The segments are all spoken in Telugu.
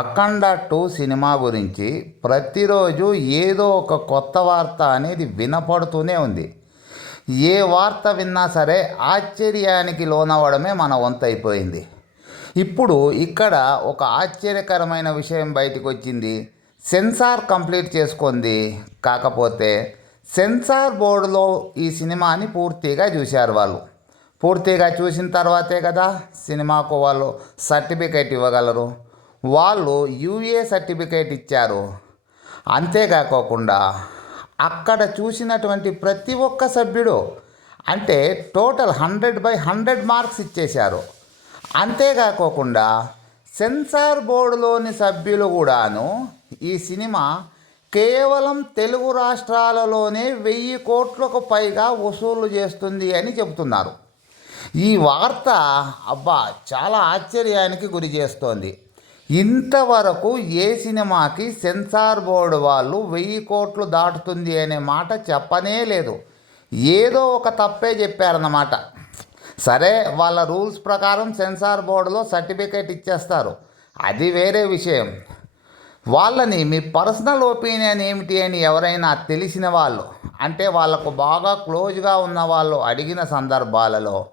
అఖండ టూ సినిమా గురించి ప్రతిరోజు ఏదో ఒక కొత్త వార్త అనేది వినపడుతూనే ఉంది. ఏ వార్త విన్నా సరే ఆశ్చర్యానికి లోనవ్వడమే మన వంతైపోయింది. ఇప్పుడు ఇక్కడ ఒక ఆశ్చర్యకరమైన విషయం బయటకు వచ్చింది సెన్సార్ కంప్లీట్ చేసుకుంది. కాకపోతే సెన్సార్ బోర్డులో ఈ సినిమాని పూర్తిగా చూశారు వాళ్ళు. పూర్తిగా చూసిన తర్వాతే కదా సినిమాకు వాళ్ళు సర్టిఫికేట్ ఇవ్వగలరు. వాళ్ళు యూఏ సర్టిఫికేట్ ఇచ్చారు. అంతేకాకోకుండా అక్కడ చూసినటువంటి ప్రతి ఒక్క సభ్యుడు అంటే total hundred by hundred marks ఇచ్చేశారు. అంతేకాకోకుండా సెన్సార్ బోర్డులోని సభ్యులు కూడాను ఈ సినిమా కేవలం తెలుగు రాష్ట్రాలలోనే వెయ్యి కోట్లకు పైగా వసూలు చేస్తుంది అని చెబుతున్నారు. ఈ వార్త అబ్బా చాలా ఆశ్చర్యానికి గురి చేస్తోంది ఇంతవరకు ఏ సినిమాకి సెన్సార్ బోర్డు వాళ్ళు వెయ్యి కోట్లు దాటుతుంది అనే మాట చెప్పనే లేదు. ఏదో ఒక తప్పే చెప్పారన్నమాట. సరే వాళ్ళ రూల్స్ ప్రకారం సెన్సార్ బోర్డులో సర్టిఫికేట్ ఇచ్చేస్తారు. అది వేరే విషయం. వాళ్ళని మీ పర్సనల్ ఒపీనియన్ ఏమిటి అని ఎవరైనా తెలిసిన వాళ్ళు అంటే వాళ్ళకు బాగా క్లోజ్గా ఉన్న వాళ్ళు అడిగిన సందర్భాలలో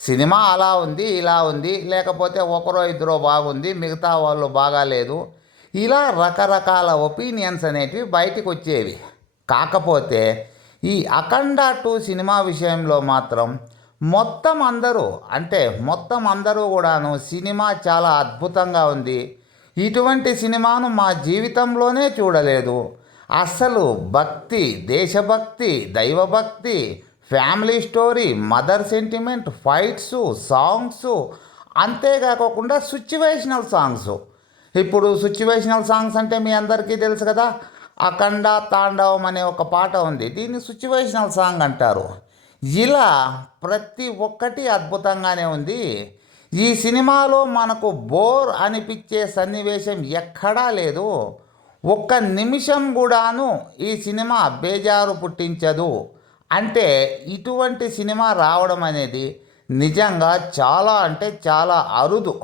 సినిమా అలా ఉంది ఇలా ఉంది లేకపోతే ఒకరో ఇద్దరో బాగుంది మిగతా వాళ్ళు బాగాలేదు. ఇలా రకరకాల ఒపీనియన్స్ అనేటివి బయటికి వచ్చేవి. కాకపోతే ఈ అఖండ టూ సినిమా విషయంలో మాత్రం మొత్తం అందరూ అంటే మొత్తం అందరూ కూడాను సినిమా చాలా అద్భుతంగా ఉంది. ఇటువంటి సినిమాను మా జీవితంలోనే చూడలేదు. అస్సలు భక్తి దేశభక్తి దైవభక్తి family story mother sentiment fights songs అంతేకాకుండా సిచ్యువేషనల్ సాంగ్స్. ఇప్పుడు సిచ్యువేషనల్ సాంగ్స్ అంటే మీ అందరికీ తెలుసు కదా అఖండ తాండవం అనే ఒక పాట ఉంది. దీన్ని సిచ్యువేషనల్ సాంగ్ అంటారు. ఇలా ప్రతి ఒక్కటి అద్భుతంగానే ఉంది. ఈ సినిమాలో మనకు బోర్ అనిపించే సన్నివేశం ఎక్కడా లేదు. ఒక్క నిమిషం కూడాను ఈ సినిమా బేజారు పుట్టించదు. అంటే ఇటువంటి సినిమా రావడం అనేది నిజంగా చాలా అంటే చాలా అరుదు.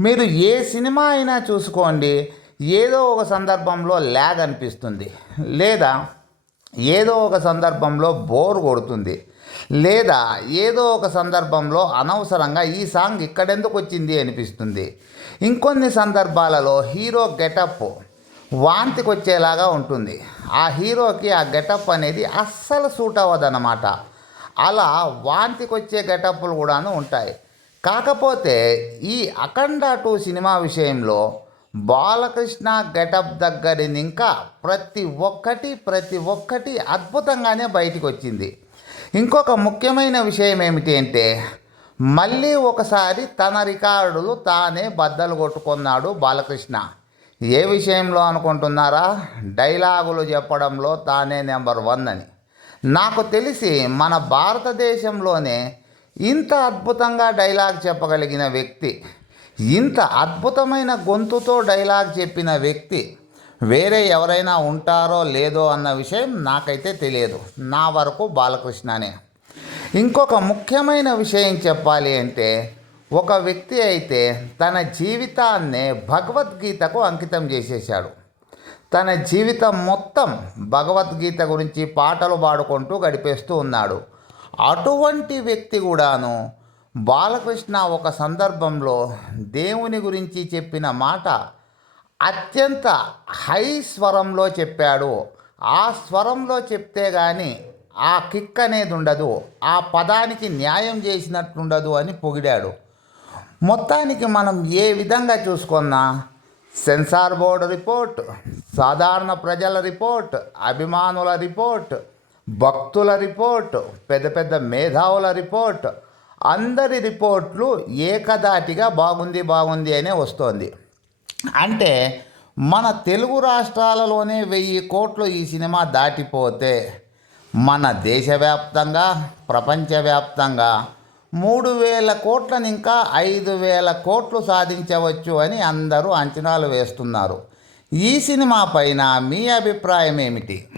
మీరు ఏ సినిమా అయినా చూసుకోండి ఏదో ఒక సందర్భంలో ల్యాగ్ అనిపిస్తుంది. లేదా ఏదో ఒక సందర్భంలో బోర్ కొడుతుంది. లేదా ఏదో ఒక సందర్భంలో అనవసరంగా ఈ సాంగ్ ఇక్కడెందుకు వచ్చింది అనిపిస్తుంది. ఇంకొన్ని సందర్భాలలో హీరో గెటప్ వాంతికి వచ్చేలాగా ఉంటుంది. ఆ హీరోకి ఆ గెటప్ అనేది అస్సలు సూట్ అవ్వదన్నమాట. అలా వాంతికి వచ్చే గెటప్లు కూడాను ఉంటాయి. కాకపోతే ఈ అఖండ టూ సినిమా విషయంలో బాలకృష్ణ గెటప్ దగ్గరిని ఇంకా ప్రతి ఒక్కటి ప్రతి ఒక్కటి అద్భుతంగానే బయటికి వచ్చింది ఇంకొక ముఖ్యమైన విషయం ఏమిటి అంటే మళ్ళీ ఒకసారి తన రికార్డులు తానే బద్దలు కొట్టుకున్నాడు బాలకృష్ణ. ఏ విషయంలో అనుకుంటున్నారా? డైలాగులు చెప్పడంలో తానే నెంబర్ వన్ అని. నాకు తెలిసి మన భారతదేశంలోనే ఇంత అద్భుతంగా డైలాగ్ చెప్పగలిగిన వ్యక్తి ఇంత అద్భుతమైన గొంతుతో డైలాగ్ చెప్పిన వ్యక్తి వేరే ఎవరైనా ఉంటారో లేదో అన్న విషయం నాకైతే తెలియదు. నా వరకు బాలకృష్ణనే. ఇంకొక ముఖ్యమైన విషయం చెప్పాలి అంటే ఒక వ్యక్తి అయితే తన జీవితాన్నే భగవద్గీతకు అంకితం చేసేశాడు. తన జీవితం మొత్తం భగవద్గీత గురించి పాటలు పాడుకుంటూ గడిపేస్తూ ఉన్నాడు. అటువంటి వ్యక్తి కూడాను బాలకృష్ణ ఒక సందర్భంలో దేవుని గురించి చెప్పిన మాట అత్యంత హై స్వరంలో చెప్పాడు. ఆ స్వరంలో చెప్తే కానీ ఆ కిక్ అనేది ఉండదు. ఆ పదానికి న్యాయం చేసినట్లుండదు అని పొగిడాడు. మొత్తానికి మనం ఏ విధంగా చూసుకున్నా సెన్సార్ బోర్డు రిపోర్ట్ సాధారణ ప్రజల రిపోర్ట్ అభిమానుల రిపోర్ట్ భక్తుల రిపోర్ట్ పెద్ద పెద్ద మేధావుల రిపోర్ట్ అందరి రిపోర్ట్లు ఏకదాటిగా బాగుంది బాగుంది అనే వస్తోంది. అంటే మన తెలుగు రాష్ట్రాలలోనే వెయ్యి కోట్లు ఈ సినిమా దాటిపోతే మన దేశవ్యాప్తంగా ప్రపంచవ్యాప్తంగా మూడు వేల కోట్లను ఇంకా ఐదు వేల కోట్లు సాధించవచ్చు అని అందరూ అంచనాలు వేస్తున్నారు. ఈ సినిమా పైన మీ అభిప్రాయం ఏమిటి?